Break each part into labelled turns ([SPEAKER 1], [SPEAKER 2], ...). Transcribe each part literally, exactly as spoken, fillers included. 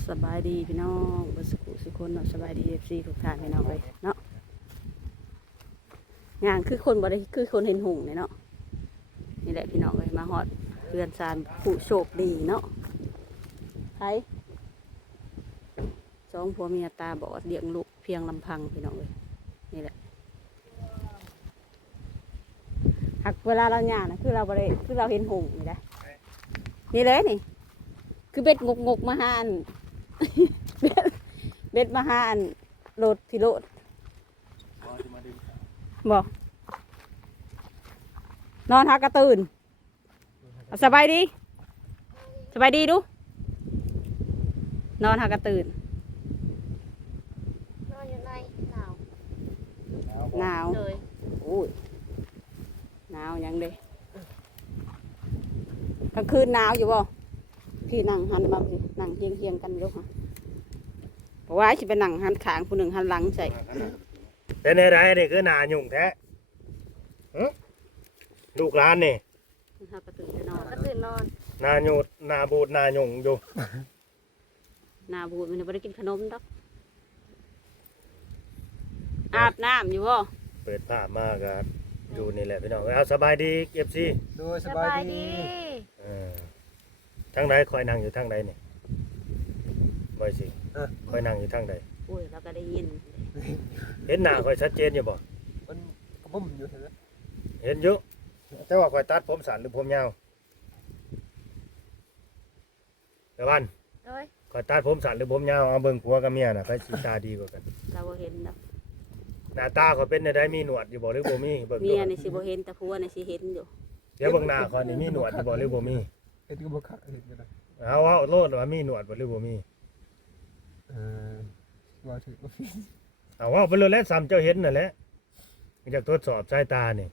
[SPEAKER 1] สบายดีพี่น้องบสุขุสุคนเนาะสบายดีเอฟซีทุกท่านพี่น้องเลยเนาะงานคือคนบ่ได้คือคนเห็นหงเนี่ยเนาะนี่แหละพี่น้องเลยมาฮอดเรือนซานผู้โชคดีเนาะไทยสองผัวเมียตาบอดเลี้ยงลูกเพียงลำพังพี่น้องเลยนี่แหละหากเวลาเราหย่านะคือเราบ่ได้คือเราเห็นหงนี่แหละนี่เลยนี่คือเบ็ดงกงกมาหาอัน เบ็ดเบ็ดมาหาอันโหลดพี่โหลดบอกนอนหากระตื่นสบายดีสบายดีดูนอนหากระตื่น
[SPEAKER 2] นอนอยู่ในหนาว
[SPEAKER 1] หนาว
[SPEAKER 2] เลย
[SPEAKER 1] โอ้ยหนาวยังเด้กลางคืนหนาวอยู่บ่พี่นั่งหันมาสินั่งเฮียงเฮียงกันอยู่ค่ะเพราะว่าสิไปนั่งหันขางผู้หนึ่งหันหลังใส่
[SPEAKER 3] เป็นไงไรนี่คือหนาหยุ่งแท้หึลูกร้านนี่
[SPEAKER 1] หากระตื่นไปนอน
[SPEAKER 2] ก็ตื่นนอน
[SPEAKER 3] หนาหยุดหนาบูดหนาหยุ่งอยู่
[SPEAKER 1] หน้าบูดมันไม่ได้กินขนมดอกอาบน้ำอยู่บ่
[SPEAKER 3] เปิดผ้ามาก็อยู่นี่แหละพี่น้องเอาสบายดีเอฟซี
[SPEAKER 4] โดยส
[SPEAKER 2] ส
[SPEAKER 4] บา
[SPEAKER 2] บาย ย
[SPEAKER 4] ดี
[SPEAKER 2] ดี
[SPEAKER 3] ทั้งใดคอยนั่งอยู่ทั้งใดนี่บ่อยสิคอยนั่งอยู่ทั้งใด
[SPEAKER 1] โอ้ยเราก็ได้ยิน
[SPEAKER 3] เห็นหน้าคอยชัดเจนอยู่บ่
[SPEAKER 4] มันกระผมอยู่เถอะ
[SPEAKER 3] เห็นอยู่แต่ว่าคอยตัดผมสั้นหรือผมยาวเดี๋ยววัน
[SPEAKER 2] โดย
[SPEAKER 3] คอยตัดผมสั้นหรือผมยาวเอาเบิ่งผัวกับเมียน่ะใครสีตาดีกว่ากัน
[SPEAKER 1] เราบ่เห็นดอก
[SPEAKER 3] หน้าตาเขาเป็นได้มีหนวดอยู่บ่หรือบ่มีเบิ่ง
[SPEAKER 1] เมี
[SPEAKER 3] ดู
[SPEAKER 1] ยในสิบ่เห็นแต่ผัวในสิเห็นอยู่
[SPEAKER 3] เดี๋ยวเบิ่งหน้าเขานี่มีหนวดอยู่บ่หรือบ่มี
[SPEAKER 4] เอ็ดก็บอกเห็นกันเลย
[SPEAKER 3] เอาเอาโลดว่ามีหนวดบ่หรือบ่มี
[SPEAKER 4] เออว่าถึงก็ฟิ
[SPEAKER 3] เอาว่าไปเลยแล้วซ้ำเจ้าเห็นนั่นแหละอยากทดสอบสายตานี่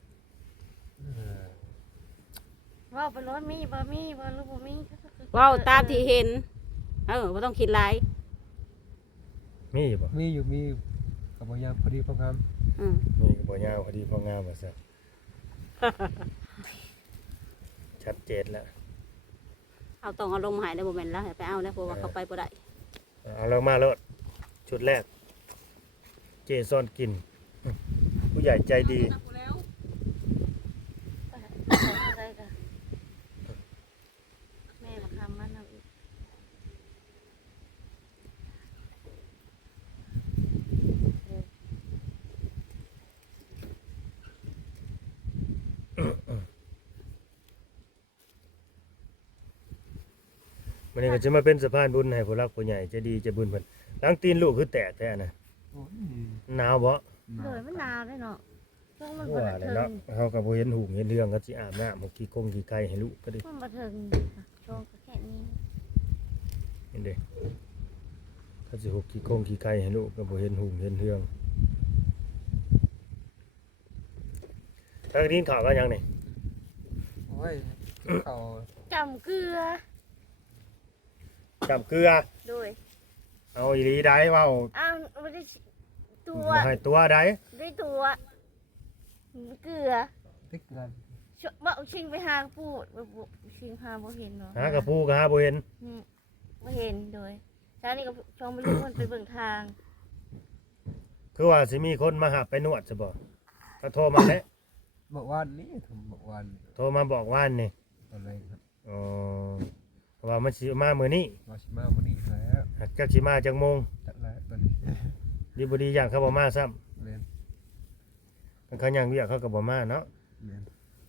[SPEAKER 2] ว่าไปรถมีบ่มีบ่รู้บ่มี
[SPEAKER 1] เว้าตามที่เห็นเออบ่ต้องคิดหลาย
[SPEAKER 3] มีบ่
[SPEAKER 4] มีอยู่มีอยู่กับบางอย่างพอดีพองาม
[SPEAKER 1] อืม
[SPEAKER 3] มีก็บ่ยาวพอดีพองามว่าซะ ชัดเจนแล้ว
[SPEAKER 1] เอาต้องเอาลมหายได้บ่แม่นแล้วไปเอาแล้วเพราะว่าเขาไปบ่ได้
[SPEAKER 3] เอาเรามาโลดชุดแรก เจซอนกิน ผู้ใหญ่ใจดี
[SPEAKER 2] อะไรกันแม่มาทำมันเอาอีก
[SPEAKER 3] วันนี้ก็จะมาเป็นสะพานบุญให้ผู้รักผู้ใหญ่ใจดีใจบุญเพิ่นหลังตีนลูกคือแตกแท้นะ
[SPEAKER 4] โอ้ย
[SPEAKER 3] หนาวบ่
[SPEAKER 2] เลยมันหนาวเลยเนาะต้องมัน
[SPEAKER 3] ว่า
[SPEAKER 2] บัน
[SPEAKER 3] เลย
[SPEAKER 2] เทิ
[SPEAKER 3] เนาะ
[SPEAKER 2] ง
[SPEAKER 3] เฮาก็บ่เห็นหูเห็นเรื่องก็สิอาบน้ำบ่กี่กงกี่ไก่ให้ลูกก็ดิ
[SPEAKER 2] มันบันเทิงช่วงก็แค่นี้
[SPEAKER 3] เห็นเด้เขาสิหกกี่กงกี่ไก่ให้ลูกก็บ่เห็นหูเห็นเรื่องถ้ากินข้าวก็ยังนี่
[SPEAKER 4] โอ้ยเขา
[SPEAKER 2] จำเกลือ
[SPEAKER 3] จับเกลือ
[SPEAKER 2] โดย
[SPEAKER 3] เอาอีหลีได้เว้า
[SPEAKER 2] อ้าวไม่ได้ตัว
[SPEAKER 3] บ่ให้ตัวได้
[SPEAKER 2] ได้ตัวเกลือ
[SPEAKER 4] ติ๊กงาน
[SPEAKER 2] ชบ่ชิงไปหาพูดบ่บ่ชิงหาบ่เห็นเนาะ
[SPEAKER 3] หากระปูก็หาบ่เห็น
[SPEAKER 2] อืมบ่เห็นโดยเช้านี้ก็ชองไปรู้มันไปเบิ่งทาง
[SPEAKER 3] คือว่าสิมีคนมาหาไปนวดซะบ่เขาโทรมาแล้ว
[SPEAKER 4] บอกวันนี้ผมบอกวัน
[SPEAKER 3] โทรมาบอกว่านนี่
[SPEAKER 4] อะไรครับ
[SPEAKER 3] อ๋อว่ามันสิมามื้อนี้
[SPEAKER 4] มาชิมาวันนี้แล้ว
[SPEAKER 3] หากจักสิมาจักโมง
[SPEAKER 4] จัดแล้วตอนนี้
[SPEAKER 3] ดีบ่ดีอย่างเขาบ่มาซ้ำ
[SPEAKER 4] เรียน
[SPEAKER 3] มันเขายังเวียกเขาก็บ่มาเนาะ
[SPEAKER 4] เรียน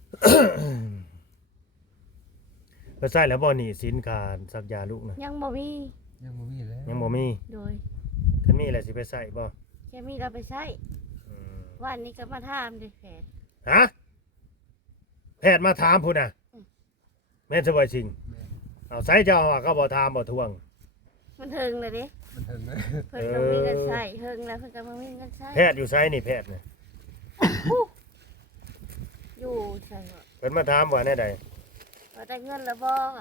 [SPEAKER 3] ก็ใช่แล้วบ่หนี่สินค่าสักยาลูกนะ
[SPEAKER 2] ยังบ่มี
[SPEAKER 4] ยังบ่มีแล้ว
[SPEAKER 3] ยังบ่มี
[SPEAKER 2] โดย
[SPEAKER 3] คันมีแหละสิไปใส่บ่
[SPEAKER 2] แค่มีเราไปใช้
[SPEAKER 3] อืม
[SPEAKER 2] วันนี้ก็มาถามเด็กแผน
[SPEAKER 3] ฮะแพทย์มาถามพุ่นน่ะแม่นสบายจริง
[SPEAKER 4] แม่น
[SPEAKER 3] เอาใส่เจ้าว่าก็บ่ถามบ่ทวง
[SPEAKER 2] มันเทิงเลยเด้
[SPEAKER 4] มันถึงเลย
[SPEAKER 2] เพิ่นก็มีเงินใช้เทิงแล้วเพิ่นก็บ่มีเงินใช้
[SPEAKER 3] แพทย์อยู่ไสนี่แพทย์น่ะ
[SPEAKER 2] อยู่ใช่บ่
[SPEAKER 3] เพิ่นมาถามว่าแน่ใด
[SPEAKER 2] ว่าได้เงินแล้วบ่อะ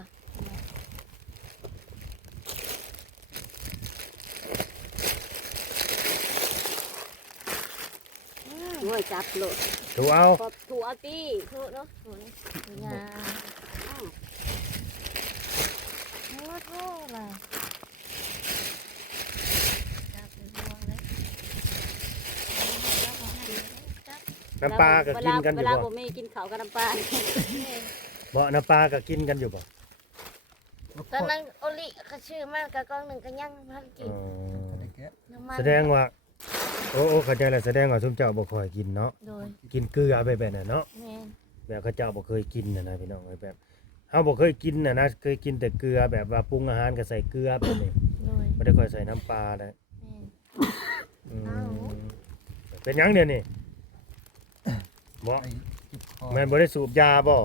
[SPEAKER 1] ช่วยจับโหลด
[SPEAKER 3] ถูเอา
[SPEAKER 1] ขอบถั่วตี้
[SPEAKER 2] ถูกเนาะถูกนี่ยาโอ้โหล่ะ
[SPEAKER 3] น้ำปลาก็กินกันอ
[SPEAKER 1] เว
[SPEAKER 3] ยู่
[SPEAKER 1] ลา
[SPEAKER 3] บ่
[SPEAKER 1] ผมไม่กินข้าวกับน้ำปลา
[SPEAKER 3] บ่น้ำปลาก็กินกันอยู่บ่
[SPEAKER 2] ตอนนั้นโอลิเขาชื่อมากกะกล้องหนึ่งก็ยังพันกิ
[SPEAKER 3] อ๋
[SPEAKER 2] น
[SPEAKER 3] อ
[SPEAKER 4] ได้แกะ
[SPEAKER 2] น้ำมัน
[SPEAKER 3] แสดงว่าโอ้โอ้เข้าใจแล้วแสดงว่าซุมเจ้าบ่ค่อยกินเนาะ
[SPEAKER 2] โดย
[SPEAKER 3] กินเกลือไปแบบนั้นเนาะ
[SPEAKER 2] แม่น
[SPEAKER 3] แบบเขาเจ้าบ่เคยกินน่ะนะพี่น้องเอ้ยแบบเฮาบ่เคยกินน่ะนะเคยกินแต่เกลือแบบว่าปรุงอาหารก็ใส่เกลือแบบนี้
[SPEAKER 2] โดย
[SPEAKER 3] บ่ได้ค่อยใส่น้ำปลาเลย
[SPEAKER 2] แม่น
[SPEAKER 3] อืม
[SPEAKER 2] อ้าว
[SPEAKER 3] เป็นหยังเดี๋ยวนี้บ่
[SPEAKER 4] ไอ้จิบคอ
[SPEAKER 3] แม่นบ่ได้สูบยาบ่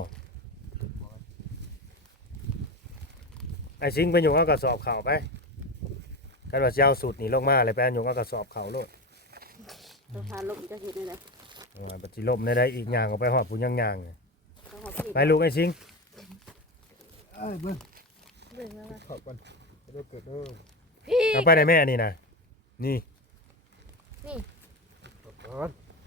[SPEAKER 3] ไอ้สิงไปอยู่เอากระสอบข้าวไปกันว่าสิเอาสูตรนี้ลงมาเลยไปอยู่เอากระสอบข้าวโลด
[SPEAKER 1] ต้องพาลมจะเห็นเลย
[SPEAKER 3] ว่าบัดสิลมในได้อีกอย่างออกไปฮอดผู้ย่างๆเนี่ย
[SPEAKER 1] ต้องหอบ
[SPEAKER 3] ไปลูกไอ้สิง
[SPEAKER 4] เอ้ยเบิ่ง
[SPEAKER 2] เบิ่งแล้วว่า
[SPEAKER 4] ขอบก่อนจะได้เกิดเด้อ
[SPEAKER 2] พี่
[SPEAKER 3] เอาไปได้แม่นี่นะนี่
[SPEAKER 4] ขอบก่อน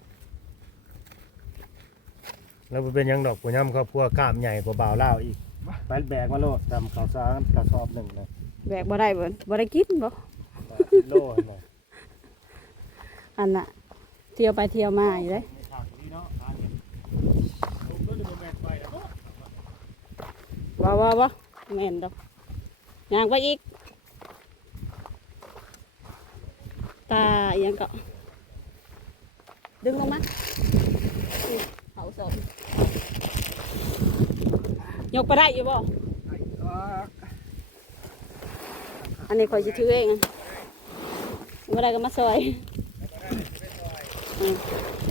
[SPEAKER 3] แล้วบ่เป็นหยังดอกผู้ย่ำครอบครัวกล้ามใหญ่กว่าบ่าวลาวอีกไปแบกมาโลดทำข้าวสารกระสอบหนึ่งนะ
[SPEAKER 1] แบกบ่ได้บ่บ่ได้กินบ่
[SPEAKER 3] โลนะ
[SPEAKER 1] อันน่ะเที่ยวไปเที่ยวมาอยู่เลยว้าวว้าวว้าแม่นดอกย่างไปอีกตาอหยังก็ดึงลงมานี่เขาสองยกไปได้อยู่บ่
[SPEAKER 4] ไอ้อ่า
[SPEAKER 1] อันนี้คอยจะถือเองเมื่อไรก็มาซอยอืม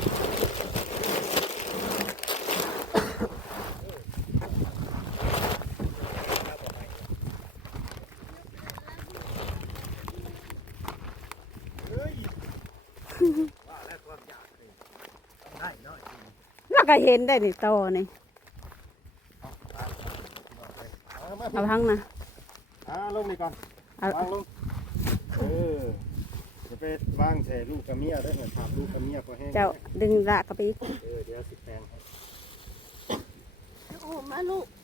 [SPEAKER 1] แล้วก็เห็นได้นี่โตนี่เอาพังนะ
[SPEAKER 3] อ่าลงนี่ก่อน
[SPEAKER 1] เอา
[SPEAKER 3] วางลงเออจะไปวางแช่ลูกกับเมียได้เหมือนถามลูกกับเมียพอแห้ง
[SPEAKER 1] เจ้าดึงลากกับไปอีก
[SPEAKER 3] เออเดี๋ยวสิแปลงให้
[SPEAKER 2] โอ้มาลูก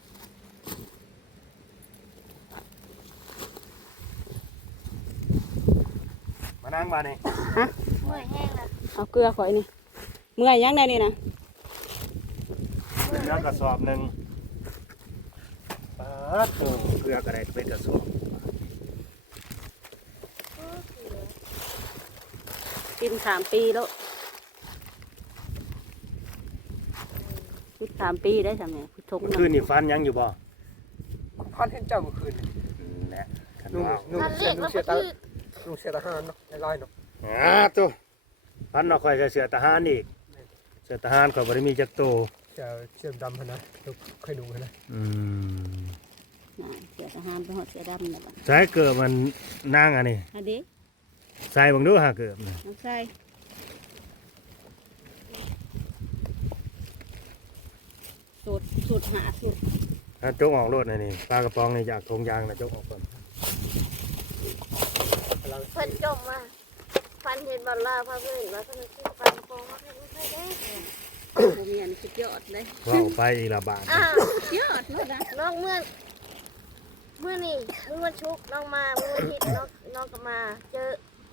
[SPEAKER 3] มานั่งมานี่
[SPEAKER 2] เมื่อยแห้งแล้ว
[SPEAKER 1] เอาเกลือข่อยนี่เมื่อยยังได้นี่นะ
[SPEAKER 3] เกลือกระสอบหนึ่งปาดโอ้เกลือกระไดเป็นกระสอบ
[SPEAKER 1] กินสามปีแล้วกินสามปีได้ทำไงพุทธง
[SPEAKER 3] เมื่อคืนนี่ฟันยังอยู่บ่
[SPEAKER 4] พันเห็นเจ้าเมื่อคืนนี่
[SPEAKER 3] อืมแหละขัน
[SPEAKER 4] นุ่ง
[SPEAKER 3] ว่า
[SPEAKER 4] นุ่ง
[SPEAKER 2] ท่าน
[SPEAKER 4] เสี
[SPEAKER 2] เรี
[SPEAKER 4] ย
[SPEAKER 2] ยก
[SPEAKER 4] นุ่
[SPEAKER 2] ว่าง
[SPEAKER 4] เสีย
[SPEAKER 2] คื
[SPEAKER 4] ตา
[SPEAKER 2] อ
[SPEAKER 4] นุ่งเสียทหารเนาะในลายเนาะ
[SPEAKER 3] อ่าตัวฟันเราคอยจะเสือทหารอีกเสือทหารก็บ่ได้มีจักโตว
[SPEAKER 4] เสียเสียดำพะนะลูกเคยนุ่งพะนะ
[SPEAKER 3] อืม
[SPEAKER 1] น่ะเสือทหารไปหอดเสือดำนะบ่
[SPEAKER 3] ใส่เกิดมันนั่งอันนี้
[SPEAKER 1] อันนี้
[SPEAKER 3] ใส่เบังดูหาเกิดน่ะ
[SPEAKER 1] น้ำใส่สูตรสูตรหาสูตร
[SPEAKER 3] ถ้าจกออกรถอันนี้ปลากระป๋องนี่จากทงยางนะจกออกก่อน
[SPEAKER 2] เพิ่นจมมาฟันเห็นบอลลาพาเพื่อนว่าเพิ่นชื่อฟันโป่งว่าเพิ่นไม่เคยได้
[SPEAKER 1] ผมเห็นสุดยอดเลย
[SPEAKER 3] ว่าออกไปอีกละบาท
[SPEAKER 2] อ้าว
[SPEAKER 1] ยอดเนาะนะ
[SPEAKER 2] น้องเมื่อเมื่อนี่เมื่อวันชุกร์น้องมาเมื่อวันอาทิตย์น้องน้องก็มา เจอ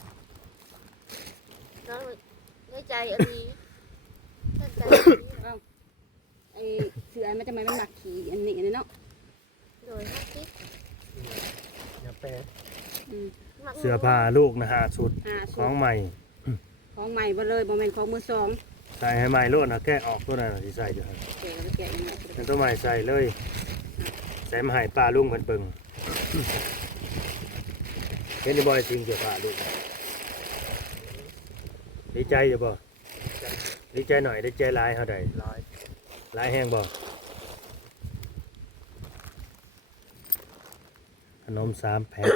[SPEAKER 2] น้องได้ใจอะไรได้ใจ
[SPEAKER 1] ไอเสือมันจะไม่มันหมักขี่อันนี้อันนี้เนาะ
[SPEAKER 2] โดยฮักกิ๊ก
[SPEAKER 4] อย่าแปร
[SPEAKER 1] อืม
[SPEAKER 2] มัก
[SPEAKER 3] เสื้อผ้าลูกนะฮะสุด
[SPEAKER 1] หา
[SPEAKER 3] ข
[SPEAKER 1] สู
[SPEAKER 3] อง
[SPEAKER 1] ตร
[SPEAKER 3] ใหม่
[SPEAKER 1] ของใหม่บ่เลยบ่แม่นของมือสอง
[SPEAKER 3] ใส่ให้ใหม่โลดนะแค่ออกตัวนั้นน่ะที่ใส่อยู่ครับ
[SPEAKER 1] แกะแล้วแกะอีกเนาะ
[SPEAKER 3] เป็นตัวใหม่ใส่เลยใส่มาให้ป้าลุงเพิ่นเบิ่งเห็นบ่อยจริงเสื้อผ้าลูกดีใจอยู่บ่ดีใจหน่อยดีใจหลายเท่าใด
[SPEAKER 4] ลาย
[SPEAKER 3] หลายแห้งบ่ขนมสามแพ็ค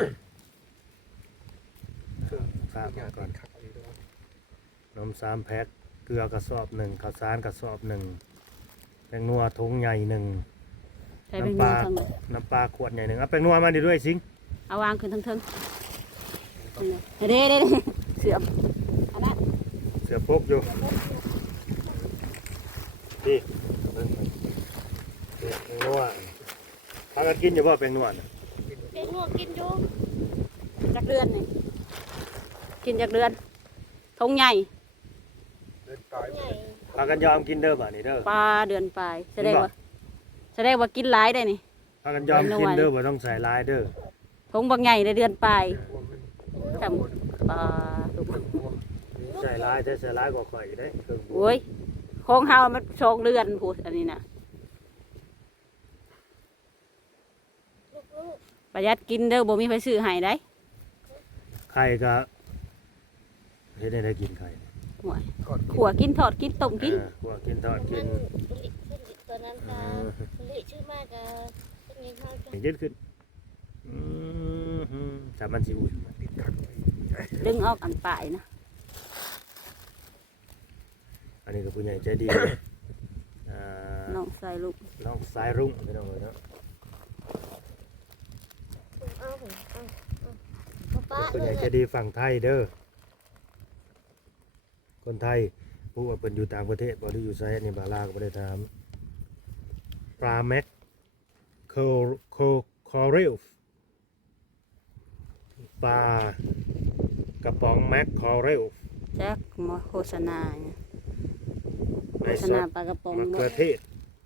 [SPEAKER 4] เครื่อง
[SPEAKER 3] ฝาก
[SPEAKER 4] งาน
[SPEAKER 3] ก่อน
[SPEAKER 4] ขัดอะไรด้วย
[SPEAKER 3] ขนมสามแพ็คเกลือกระสอบหนึ่งข้าวสารกระสอบหนึ่งแป้งนัวถุงใหญ่หนึ่ง
[SPEAKER 1] ใส่เป็น
[SPEAKER 3] น้ำป
[SPEAKER 1] มือ
[SPEAKER 3] ลา
[SPEAKER 1] ทางเลย
[SPEAKER 3] น้ำปลาขวดใหญ่หนึ่งเอาแป้งนัวมาดิด้วยสิง
[SPEAKER 1] เอาวางขึ้นทั้งเทิงเด้เด้เด้เสือมอันนั้น
[SPEAKER 3] เสือพกอยู่นี่เบิ่งไปแป้งนัวพากันกินอยู่บ่แป้งนัวน่ะ
[SPEAKER 2] เป็นหัวกินอยู่
[SPEAKER 1] จักเดือนนี่กินจักเดือนทงใหญ่
[SPEAKER 4] เดินตาย
[SPEAKER 2] ใหญ่
[SPEAKER 3] ไปากันยอมกินเด้อบ่นี่เด้อ
[SPEAKER 1] ปลาเดือนปลายแสดงว่าแสดงว่ากินหลายได้นี่
[SPEAKER 3] พากันยอมกินเด้อบ่ต้องใส่ลายเด้อ
[SPEAKER 1] ทงบางใหญ่ในเดือนปลายทำปลาถูก
[SPEAKER 3] ใส่ลายแต่ใส่ลายกว่าข่อยอยู่เด้เครื่องบวช
[SPEAKER 1] โอ้ยของเฮามันสองเดือนพูดอันนี้น่ะ
[SPEAKER 2] ลูก
[SPEAKER 1] ประหยัดกินเด้อบ่มีไผซื้อให้ได้
[SPEAKER 3] ไข่ก็เฮ็ดให้ได้กินไข่
[SPEAKER 1] ห่วย
[SPEAKER 4] ก่อน
[SPEAKER 1] ขัวกินทอดกินต้มกิน
[SPEAKER 3] เออขัวกินทอด
[SPEAKER 2] ๆ
[SPEAKER 3] กิ
[SPEAKER 2] มัน นลิตัวนั้นก็ลิชื่อมากก็เป็นยังไงก็
[SPEAKER 3] ยืดขึ้นอืมฮึสามันสิอุ่น
[SPEAKER 4] ติดขัดไว้
[SPEAKER 1] ดึงออกอันปลายนะ
[SPEAKER 3] อันนี้ก็ผู้ใหญ่ใจดีอ่า
[SPEAKER 1] น้องใส่ลูก
[SPEAKER 3] น้องสายรุ่งพี่น้องเอ้ยเนาะ
[SPEAKER 2] เอาผมเอาเอาป้า
[SPEAKER 3] ผู้
[SPEAKER 2] เล
[SPEAKER 3] ใหญ่
[SPEAKER 2] ย
[SPEAKER 3] ใจดีฝั่งไทยเด้อคนไทยผู้ว่าเป็นอยู่ต่างประเทศบ่ได้อยู่ไสนี่บาลาก็บ่ได้ถามปลาแม็กโคโคคอเรลปลากระป๋องแม็กคอเรล
[SPEAKER 1] แจ็คมาโฆษณาเนี่ยโฆ
[SPEAKER 3] ใน
[SPEAKER 1] ษ
[SPEAKER 3] ซอ
[SPEAKER 1] ณา
[SPEAKER 3] ส
[SPEAKER 1] ปลากระป๋อง
[SPEAKER 3] มะ
[SPEAKER 1] บ่
[SPEAKER 3] เขือเทศ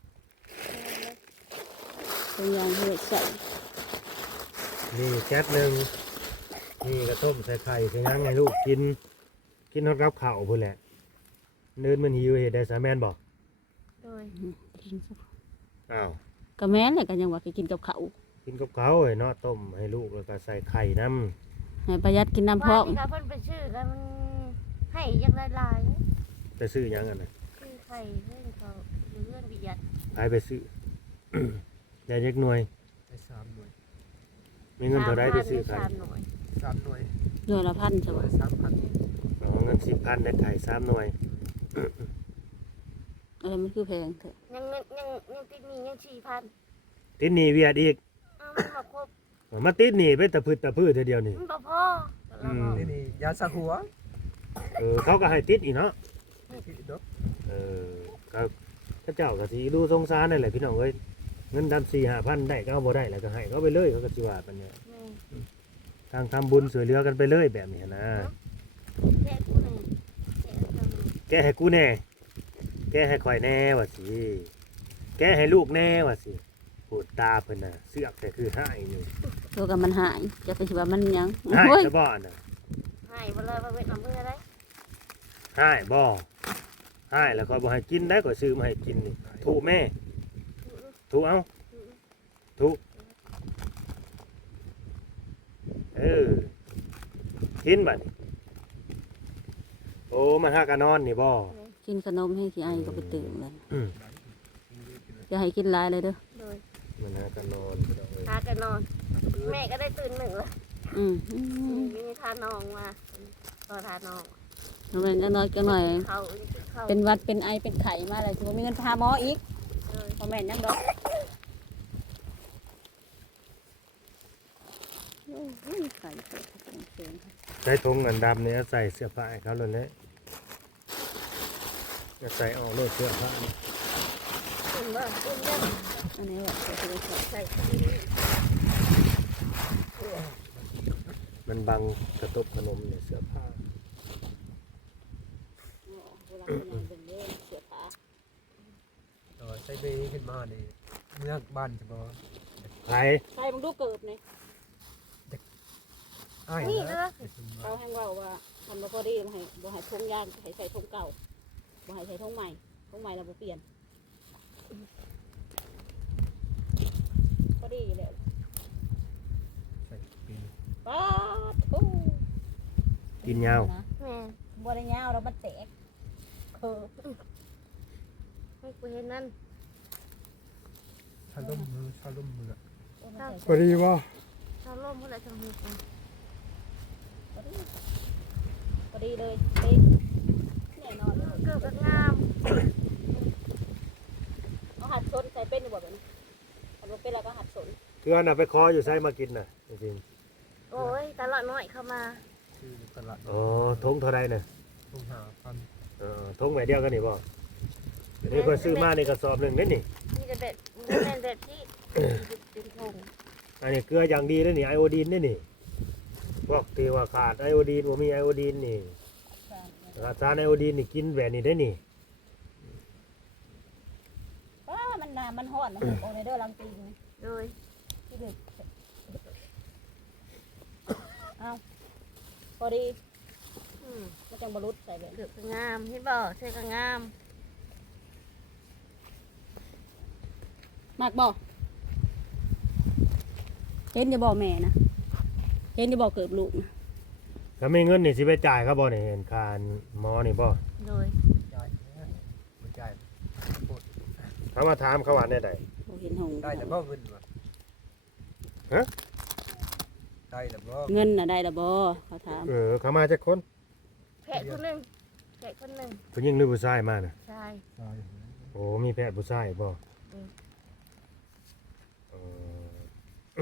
[SPEAKER 1] เป็นอย่างเฮ็ดใส่
[SPEAKER 3] นี่แก๊สหนึ่งนี่กระต้มใส่ไข่ใส่ยังไงลูกกิน กินทอดกับข้าวพุ่นแหละเนินมันหิวเห็ดได้สาแมนบอก
[SPEAKER 2] โดย
[SPEAKER 3] อ้าว
[SPEAKER 1] ก็แม่นแหละก็ยังว่าไปกินกับเขาว
[SPEAKER 3] กินกับเขาวไอ้เนาะต้มให้ลูกแล้วก็ใส่ไข่น้
[SPEAKER 1] ให้ประหยัดกินน้ำพอก
[SPEAKER 2] ว่าที่เขาเพิ่นไปชื่อกันมันให้ยังหลาย
[SPEAKER 3] ำไปซื้อหยังอันน่ะ
[SPEAKER 2] ๆคือไข่เพื่อนเขาหรือเพื่อนประหยัด
[SPEAKER 3] พายไปซื้อ ยายเล็กหน่วย
[SPEAKER 4] ได้สามหน่วย
[SPEAKER 3] มีเงินเท่าไรไปซื้อไข่
[SPEAKER 2] สามหน่วย
[SPEAKER 4] สามหน่วย
[SPEAKER 1] หน่วยละพันใช่
[SPEAKER 4] หน่
[SPEAKER 1] บ่
[SPEAKER 4] วยสามพัน
[SPEAKER 3] อ๋อเงินสิบพันได้ไข่สามหน่วย
[SPEAKER 1] อะไรมันคือแพงเถอะ
[SPEAKER 2] ยังเงินยังยังติดหนี้ยังสี่พัน
[SPEAKER 3] ติดหนีเวียดอีก
[SPEAKER 2] เอามันมาครบ
[SPEAKER 3] มาติดหนีไปตะพืดตะพืดเดียวนี่
[SPEAKER 2] มันบ่พอแล้วเรา
[SPEAKER 3] อืม
[SPEAKER 4] นี่นี่ยาสะหัว
[SPEAKER 3] เออเขาก็ให้ติดอีกเนาะ
[SPEAKER 4] ที่ดอก
[SPEAKER 3] เออก็ก็เจ้าก็สิดูสงสารนั่นแหละพี่น้องเอ้ยเงินดำสี่ห้าพันได้ก็เอาบ่ได้แล้วก็ให้เขาไปเลยเขาก็สิว่าปันเนี่ย
[SPEAKER 2] แม่
[SPEAKER 3] ทางทำบุญสวยเหลือกันไปเลยแบบนี้นะ
[SPEAKER 2] แค่กูหนึ่งแค่ทำ
[SPEAKER 3] แกให้กูแน่ แกให้ข่อยแน่ว่าสิ แกให้ลูกแน่ว่าสิปูดตาเพิ่นน่ะเสือกแต่คือให้นี่
[SPEAKER 1] ตัวกับมันหายจะไปสิว่ามันหยัง
[SPEAKER 3] ให้
[SPEAKER 1] โอ้ย
[SPEAKER 3] ซะบ่น่ะ
[SPEAKER 2] ให้บ่เลยมาเวทน้ำมืออะไร
[SPEAKER 3] ให้บ่ให้แล้วข่อยบ่ให้กินได้ข่อยซื้อมาให้กินนี่ถูกแม่ถูกเอาถูกเออกินบัดนี้โอ้มันหากันนอนนี่บ่
[SPEAKER 1] กินขนมให้ขี้ไอก็ไปตื่นเลย
[SPEAKER 3] อืม
[SPEAKER 1] จะให้กินหลายเลยเด้อ
[SPEAKER 2] โดย
[SPEAKER 3] มันหากันนอนพี่น้องเอ้ย
[SPEAKER 2] พากันนอน แม่ก็ได้ตื่นหนึ่งแล้ว
[SPEAKER 1] อืมอืม
[SPEAKER 2] มีทานองมาก็ทานอง
[SPEAKER 1] แล้วมันจะน้อยก็หน่อย
[SPEAKER 2] เขาเขา
[SPEAKER 1] เป็นหวัดเป็นไอเป็นไข้มาเลยคือว่ามีเงินพาหมออีก
[SPEAKER 2] เลย
[SPEAKER 1] พ่อแม่นยังดอกโอ้ยไข่เปิดเสียงๆ
[SPEAKER 3] ใช้ถุงเงินดำเนี่ยใส่เสื้อผ้าให้เขาเลยเนี่ยจะใส่ออกโลดเสื้อผ้านี่
[SPEAKER 2] ตื่นว่าตื่นยัง
[SPEAKER 1] อันนี้แบบจะไปใส่
[SPEAKER 2] ใส่
[SPEAKER 3] มันบังกระตบขนมเนี่ยเสื้อผ้า
[SPEAKER 1] เวลาเป็นเป็นเรื่องเสียผ้า
[SPEAKER 4] เออใช้ไปขึ้นมานี่เมืองบ้านจะบ่
[SPEAKER 3] ใคร
[SPEAKER 1] ใส่บังดูเกิบนี่
[SPEAKER 4] อ้าย
[SPEAKER 2] นี่
[SPEAKER 4] นะ
[SPEAKER 2] เด้อ
[SPEAKER 1] เขาให้ว่าว่าทำมาพอดีมาให้บ่ให้ทงยางให้ใส่ทงเก่าบ่ให้ใส่ทงใหม่ทงใหม่เราบ่เปลี่ยนพอดีเลย
[SPEAKER 4] ใส่ปี
[SPEAKER 1] ป๊าดโอ้
[SPEAKER 3] กินยาว
[SPEAKER 1] นะ
[SPEAKER 2] แม่
[SPEAKER 1] บ่ได้ยาวแล้วมันแตกเคิบ
[SPEAKER 2] ให้กูเห็นนั่น
[SPEAKER 4] ชาลุ่มมือชาลุ่มมือ
[SPEAKER 1] โอ้มันแตก
[SPEAKER 4] พอดีว่า
[SPEAKER 2] ชาวร่มเพื่ออะไรชาวหุบ
[SPEAKER 1] พอดีพอดีเลยเป๊ะแน่นอนเลย
[SPEAKER 2] เกือบกันงาม
[SPEAKER 1] เอาหัดชนใส่เป็นอยู่บ่แบบนี้ทำมาเป็นแล้วก็หัดชน
[SPEAKER 3] คืออันน่ะไปคออยู่ใส่มากินน่ะจริง
[SPEAKER 2] โอ้ยตลอดน้อยเข้ามา
[SPEAKER 4] ชื่อตลาด
[SPEAKER 3] ๆอ๋อทงเท่าไรเนี่ย
[SPEAKER 4] ทุ่งหาพัน
[SPEAKER 3] เออทงแบบเดียวกันนี่บ่นี่ก็ซื้อมาในกระสอบหนึ่งนี่นี่
[SPEAKER 2] นี่จะแบบแม่นแบบที่เป็นทง
[SPEAKER 3] อันนี้เกลืออย่างดีเลยนี่ไอโอดีนนี่นี่พวกที่ว่าขาดไอโอดีนบ่มีไอโอดีนนี่ขาดสารไอโอดีนนี่กินแบบนี้ได้นี่
[SPEAKER 1] น้ำมันฮ้อนนะโอ้ในเด้อลังตีน
[SPEAKER 2] โดย
[SPEAKER 1] ที่เด็ดเอาพอดี
[SPEAKER 2] อืม
[SPEAKER 1] ก็จังบรุษใส่เลย
[SPEAKER 2] เดือกก็งามเห็นบ่เสื้อก็งาม
[SPEAKER 1] มากบ่เห็นจะบอกแม่นะเห็นจะบอกเกิดลูกนะ
[SPEAKER 3] ก็มีเงินนี่สิไปจ่ายเขาบ่นี่เห็นคานหมอนี่บ่
[SPEAKER 2] โดย
[SPEAKER 4] จ่ายบ่จ่าย
[SPEAKER 3] เขามาถามเขาว่าแน่ใด
[SPEAKER 1] บ่เห็นหง
[SPEAKER 4] ได้แต่บ่เงินวะ
[SPEAKER 3] ฮะ
[SPEAKER 4] ได้แต่บ่
[SPEAKER 1] เงินน่ะได้ละบ่เขาถาม
[SPEAKER 3] เออเขามาจากคน
[SPEAKER 2] แพะคนหนึ่งแพะคนหนึ่ง
[SPEAKER 3] ผู้หญิงหรือผู้ชายมาน่ะ
[SPEAKER 2] ใช่
[SPEAKER 4] ใช่
[SPEAKER 3] โอ้มีแพทย์ผู้ชายบ่
[SPEAKER 2] อืม
[SPEAKER 3] เออ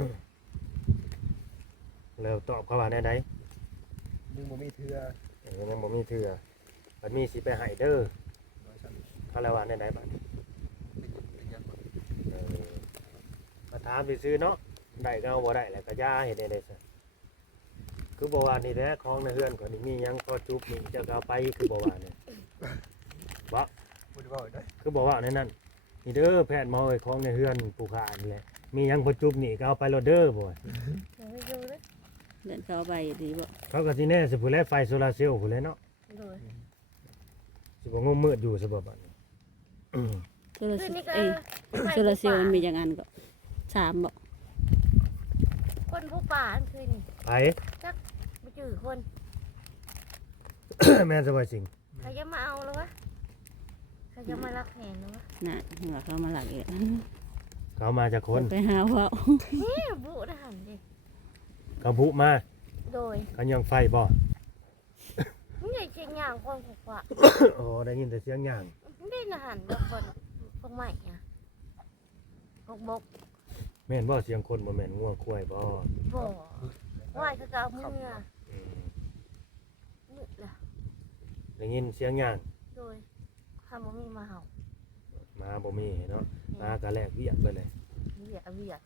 [SPEAKER 3] แล้วตอบเขาว่าแน่ใด
[SPEAKER 4] ยังบ่มีเทื่อ
[SPEAKER 3] เออยังบ่มีเทื่อบัดมีสิไปให้เด้อ
[SPEAKER 4] ว่าซั่น
[SPEAKER 3] เขาแล้วว่าแน่ใดบัด
[SPEAKER 4] เป็นหยังบ่
[SPEAKER 3] เออมาถามซื่อๆเนาะได้ก็เอาบ่ได้แล้วก็ย่าเฮ็ดได้ได้ซะคือบ่ว่านี่แหละของในเฮือนก็นี่มีหยังพอจุบนี่เจะก็เอาไปคือบ่ว่าเนี่ยบ่
[SPEAKER 4] บ่ได้เว้าได้
[SPEAKER 3] คือบอกว่าในนั้นนี่เด้อแพทย์หมอไอ้ของในเฮือนผู้ขานี่แหละมีหยังพอจุบนี่ก็เอาไปโลดเด้อบ่
[SPEAKER 2] เดี๋ยวไปดูเลย
[SPEAKER 1] เดินเข้าไปดีบ่
[SPEAKER 3] เขาก็สิแน่สิผู้แลไฟโซลาร์เซลล์ผู้แลเนาะ
[SPEAKER 2] โดย
[SPEAKER 3] สิบ่งมมืดอยู่ซะบ่บัดนี้อืม
[SPEAKER 1] โซลา
[SPEAKER 2] คื
[SPEAKER 1] เซ
[SPEAKER 2] น
[SPEAKER 1] ล
[SPEAKER 2] นี้
[SPEAKER 1] ล์
[SPEAKER 2] ก็
[SPEAKER 1] เอ้ยโซลาร์เซลล์มันมีจังอันก็สามบ่
[SPEAKER 2] คนผู้ป่าอันคืนนี่
[SPEAKER 3] ไป
[SPEAKER 2] ไปจื้อคน
[SPEAKER 3] แม่นสบายสิ่ง
[SPEAKER 2] ใครจะมาเอาแล้ววะใครจะมารักแทนแล้ววะ
[SPEAKER 1] น่ะหัวเขามาหลักอีก
[SPEAKER 3] เขามาจากคน
[SPEAKER 1] ไปหาเว่า
[SPEAKER 2] เฮ้ยบุทหารดิ
[SPEAKER 3] เขาบุมา
[SPEAKER 2] โดย
[SPEAKER 3] เขายังไฟบ่
[SPEAKER 2] มึงใหญ่เชียงยางคนผูกว่า
[SPEAKER 3] โอ้ได้ยินแต่เสียงย่าง
[SPEAKER 2] มึงได้ทหารกับคนพวกใหม่อะพวกบก
[SPEAKER 3] แม่นบ่เสียงคนบ่แม่นง่วงควายบ่
[SPEAKER 2] บ่ไหวเขาก็เอามือ
[SPEAKER 3] อืม
[SPEAKER 2] มือละ
[SPEAKER 3] ได้ยินเสียงย่าง
[SPEAKER 2] โดยทำบ่มีมาเห่า
[SPEAKER 3] มาบ่มีเนาะมาก็แลกเวียกไปเลย
[SPEAKER 2] เวียดเวียด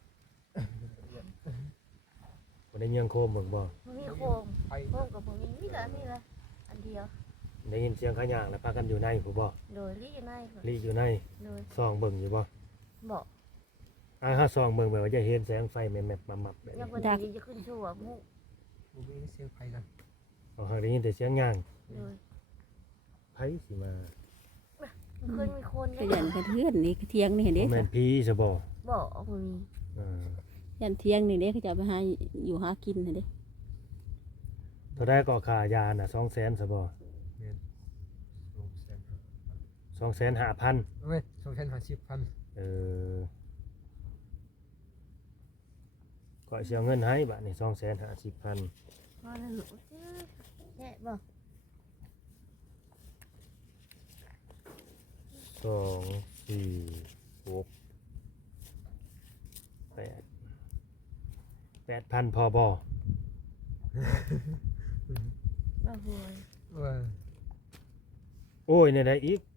[SPEAKER 3] บ่ได้ยังโคมเบิ่งบ่
[SPEAKER 2] มันมีโคม
[SPEAKER 4] ไป
[SPEAKER 2] โคมกับผมนี่ละนี่ละอันเดียว
[SPEAKER 3] ได้ยินเสียงเขาย่างแล้วพากันอยู่ในผู้บ่
[SPEAKER 2] โดยรีในคน
[SPEAKER 3] ลีอยู่ใน
[SPEAKER 2] โดย
[SPEAKER 3] ส่องเบิ่งอยู่บ่
[SPEAKER 2] บอก
[SPEAKER 3] อ่าถ้าส่องเบิ่งแบบว่าจะเห็นแสงไฟแมบๆมับๆแบบ
[SPEAKER 2] ยัง
[SPEAKER 3] นี้
[SPEAKER 2] คนดีจะขึ้นชั่วมุก
[SPEAKER 4] บ่มีเสียงไผกัน
[SPEAKER 3] อ๋อหากได้ยินแต่เสียงย่าง
[SPEAKER 2] โดย
[SPEAKER 3] ไผสิมา
[SPEAKER 2] มันเคยมีคน
[SPEAKER 1] ขยันกระเทือนนี่เที่ยงนี่เห็นเด้
[SPEAKER 3] บ่แม่นผีซะบ่
[SPEAKER 2] บอกมันมี
[SPEAKER 3] อ่า
[SPEAKER 1] ยันเที่ยงนี่เด้เขาจะเอาไปหาอยู่หากินน่ะเด้
[SPEAKER 3] เท่าได้ก็ค่ายาน่ะ สองแสนซะบ่
[SPEAKER 4] แม่นสองแสน
[SPEAKER 3] สองแสนห้าพัน
[SPEAKER 4] เอ้ยสองแสนห้าสิบพัน
[SPEAKER 3] เออก็สิเอาเงินให้บัดนี้ สองแสนห้าสิบพัน
[SPEAKER 2] มาแล้วหนูแย่บอก
[SPEAKER 3] สองสี่หกแปดแปดพันพอบ่
[SPEAKER 2] มาหวย
[SPEAKER 4] เออ
[SPEAKER 3] โอ้ยในใดอีก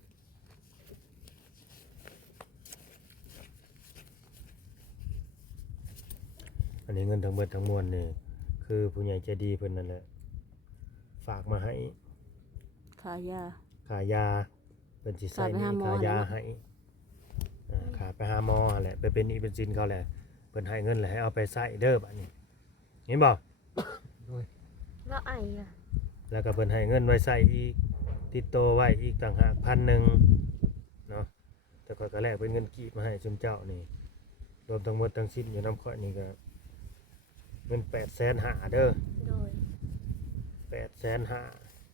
[SPEAKER 3] อันนี้เงินทั้งเบิดทั้งมวลนี่คือผู้ใหญ่ใจดีเพิ่นนั่นแหละฝากมาให้
[SPEAKER 1] ขายา
[SPEAKER 3] ขายาเป็นสิใส่
[SPEAKER 1] ฝากไป
[SPEAKER 3] นี่
[SPEAKER 1] หาหมอ
[SPEAKER 3] ขายา
[SPEAKER 1] แล้วเนอะ
[SPEAKER 3] ให้อ่าขาไปหาหมอหั่นแหละไปเป็นหนี้เป็นสินเขาแหละเพิ่นให้เงินแหละให้เอาไปใส่เด้อบัดนี้เห็นบ่
[SPEAKER 4] โดย
[SPEAKER 2] แล้วไอ้อะ
[SPEAKER 3] แล้วก็เพิ่นให้เงินไว้ใส่อีกติดโตวไว้อีกต่างหากพันหนึ่งเนาะแต่ข้อยก็แลกเป็นเงินกีบมาให้ชุมเจ้านี่รวมทั้งหมดทั้งสิ้นอยู่น้ำข้อยนี่ก็เงินแปดแสนห้าเด้อ
[SPEAKER 2] โดย
[SPEAKER 3] แปดแสนห้า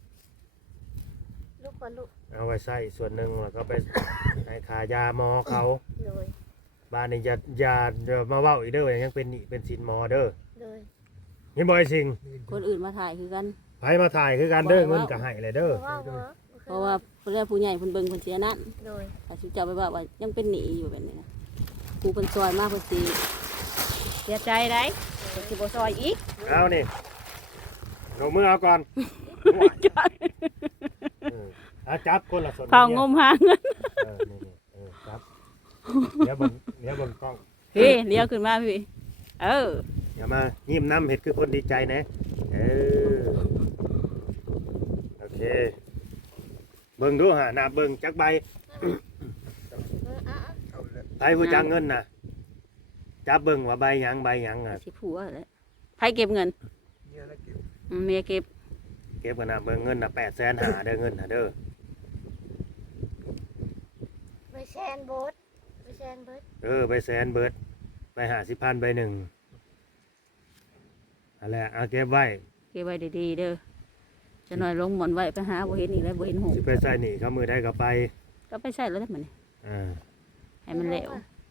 [SPEAKER 2] ลูกคนลูก
[SPEAKER 3] เอาไว้ใส่ส่วนหนึ่งแล้วก็ไป ให้ขายาหมอเขา
[SPEAKER 2] โดย
[SPEAKER 3] บ้านนี้อย่าอย่าอย่ามาเว้าอีกเด้อว่ายังเป็นหนี้เป็นสินหมอเด้อ
[SPEAKER 2] โดย
[SPEAKER 3] นี่บ่ไอ้สิง
[SPEAKER 1] คนอื่นมาถ่ายคือกัน
[SPEAKER 3] ไผมาถ่ายคือกันเด้อเงินก็ให้เลยเด้อ
[SPEAKER 2] เพราะว่าหัว
[SPEAKER 1] เพราะว่าเพิ่นเรียกผู้ใหญ่เพิ่นเบิ่งเพิ่นเสียนั่น
[SPEAKER 2] โดย
[SPEAKER 1] ถ้าสิเจ้าไปว่าว่ายังเป็นหนี้อยู่แบบนี้นะผู้เพิ่นซอยมาเพิ่นสิเสียใจได้เพิ่นสิบ่ซอยอีก
[SPEAKER 3] เอานี่ลงมือเอาก่อนเออเอาจับคนละส่วน
[SPEAKER 1] เผางมหาเงิน
[SPEAKER 3] เออนี่นี่เออจับเดี๋ยวเบิ่งเดี๋ยวเบิ่งกล้อง
[SPEAKER 1] พี่เลี้ยวขึ้นมาพี่เออ
[SPEAKER 3] อย่ามายิ้มน้ำเห็ดคือคนดีใจนะเออโอเคเบิ่งดูฮะหน้าเบิ่งจักใบ
[SPEAKER 2] เอออ่ะ
[SPEAKER 4] เอา
[SPEAKER 3] ผู้จักเงินน่ะจับเบิ่งว่าใบหยังใบหยังอ่ะ
[SPEAKER 1] สิผัวแหละไผเก็บเงิน
[SPEAKER 4] เนี่ยแล้วเก็บ
[SPEAKER 1] อืมเมียเก็บ
[SPEAKER 3] เก็บกันน่ะเบิ่งเงินน่ะแปดแสนหาเด้อเงินน่ะเด้อ
[SPEAKER 2] ไปแซนโบสไปแซนเบิร์ด
[SPEAKER 3] เออไปแสนเบิดไปหาสิบพันใบหนึ่งอันแหละเอาเก็บไว้
[SPEAKER 1] เก็บไว้ดีๆเด้อจะหน่อยลงหมอนไว้ไปหาบ่เห็นอีกแล้วบ่เห็นหง
[SPEAKER 3] สิไปใส่หนีเขามือได้ก็ไป
[SPEAKER 1] ก็ไปใส่แล้วได้อมันนี่
[SPEAKER 3] อ่า
[SPEAKER 1] ให้มันเหลว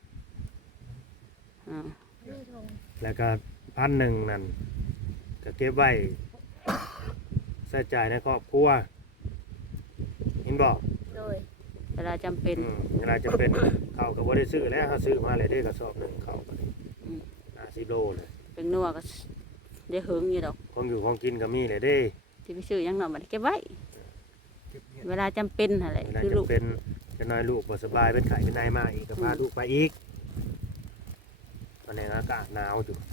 [SPEAKER 1] อ่า
[SPEAKER 2] นี่ทง
[SPEAKER 3] แล้วก็พันหนึ่งนั่นก็เก็บไว้ใส่จ่ายในครอบครัวเห็นบอก
[SPEAKER 2] โดย
[SPEAKER 1] เวลาจำเป็น
[SPEAKER 3] อืมเวลาจะเป็นเขาก็บ่ได้ซื้อแล้วเขาซื้อมาเลยได้กระสอบหนึ่งเขาก็
[SPEAKER 1] อืม
[SPEAKER 3] ห้าสิบโลเลย
[SPEAKER 1] เป็นนัวก็ได้หึงอยู่ดอก
[SPEAKER 3] ของอยู่ของกินก็มีเลยเด้
[SPEAKER 1] ที่ไปซื้อหยังหน่อยมันเก็บไว้
[SPEAKER 4] เก็บเนี่ย
[SPEAKER 1] เวลาจำเป็นอะไร
[SPEAKER 3] เวลา
[SPEAKER 1] คือ
[SPEAKER 3] จะ
[SPEAKER 1] ลูก
[SPEAKER 3] เป็นจะน้อยลูกบ่สบายเป็นไข้เป็นไอมาอีกก็พาลูกไปอีกตอนนี้อากาศหนาวอยู่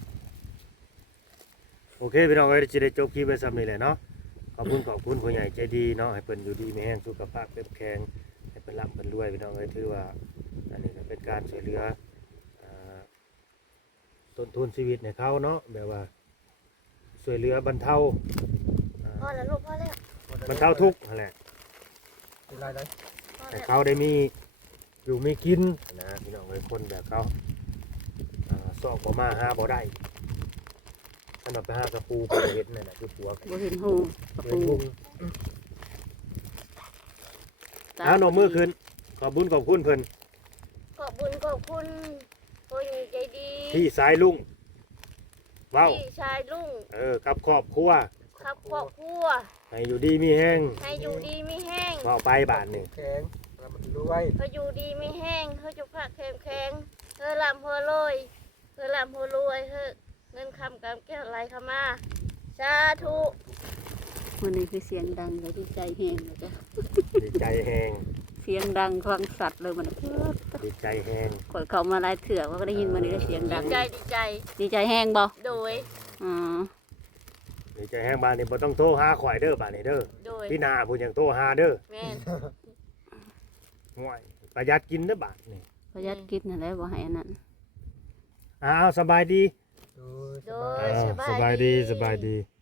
[SPEAKER 3] โอเคพี่น้องเอ้ยจะได้จบคลิปไปซ้ำนี่แหละเนาะขอบคุณขอบคุณผู้ใหญ่ใจดีเนาะให้เพิ่นอยู่ดีมีแห้งสุขภาพเข้มแข็งให้เพิ่นร่ำเพิ่นรวยพี่น้องเอ้ยถือว่าอันนี้ก็เป็นการช่วยเหลืออ่าต้นทุนชีวิตในเขาเนาะแบบว่าช่วยเหลือบรรเทาอ่า
[SPEAKER 2] พ่อแล้วลูกพ่อแล้ว
[SPEAKER 3] บรรเทาทุกข์นั่นแหละ
[SPEAKER 4] เป็นไรได้
[SPEAKER 2] พ่อ
[SPEAKER 3] ให้
[SPEAKER 2] แล้ว
[SPEAKER 3] เขาได้มีอยู่มีกินนะพี่น้องเอ้ยคนแบบเขาอ่าสอบบ่มาหาบ่ได้สำหรับไปหากระปูไปเห็นนั่นแหละคือผัวกัน
[SPEAKER 1] บ่เห็นหงกระ
[SPEAKER 3] เงิ
[SPEAKER 1] ปู
[SPEAKER 3] นวงเอาหนมมือขึ้นขอบบุญขอบคุณเพิ่น
[SPEAKER 2] ขอบคุณขอบคุณผู้ใหญ่ใจดี
[SPEAKER 3] ที่สายลุงเว้า
[SPEAKER 2] พี่ชายลุง
[SPEAKER 3] เออกับครอบครัว
[SPEAKER 2] ครับครอบครัว
[SPEAKER 3] ให้อยู่ดีมีแห้ง
[SPEAKER 2] ให้อยู่ดีไม่แห้ง
[SPEAKER 3] เว้าไปบาทนี่
[SPEAKER 4] แข็งแล้วมันรวย
[SPEAKER 2] เขาอยู่ดีไม่แห้งเขาจะพักแข็งแข็งเธอลำเธอรวยเธอลำเธอรวยเธอเงินคำกำแก้วไหลเข้ามาสาธุ
[SPEAKER 1] วันนี้คือเสียงดังเลยดีใจแห้งเลยจ้ะ
[SPEAKER 3] ดีใจแห้ง
[SPEAKER 1] เสียงดังคลังสัตว์เลยมันน่ะ
[SPEAKER 3] ดีใจแห้ง
[SPEAKER 1] ข่อยเข้ามาหลายเถื่อว่าก็ได้ยินมันนี่ก็เสียง
[SPEAKER 2] ดี
[SPEAKER 1] ดัง
[SPEAKER 2] ใจดีใจ
[SPEAKER 1] ดีใจแห้งบ่
[SPEAKER 2] โดย
[SPEAKER 1] อ๋อ
[SPEAKER 3] ดีใจแห้งบาทนี่บ่ต้องโทรหาข่อยเด้อบาทนี่เด้อ
[SPEAKER 2] โดย
[SPEAKER 3] พี่นาผู้ยังโทรหาเด้อ
[SPEAKER 2] แม่น
[SPEAKER 3] ห่วยประหยัดกินเด้อบาทนี่
[SPEAKER 1] ประหยัดกินนั่นแหละบ่ให้อันนั้น
[SPEAKER 3] อ้าวสบายดี
[SPEAKER 4] โดย
[SPEAKER 2] โด
[SPEAKER 4] สบาย
[SPEAKER 2] ย
[SPEAKER 3] อ้าวสบายดีสบายดี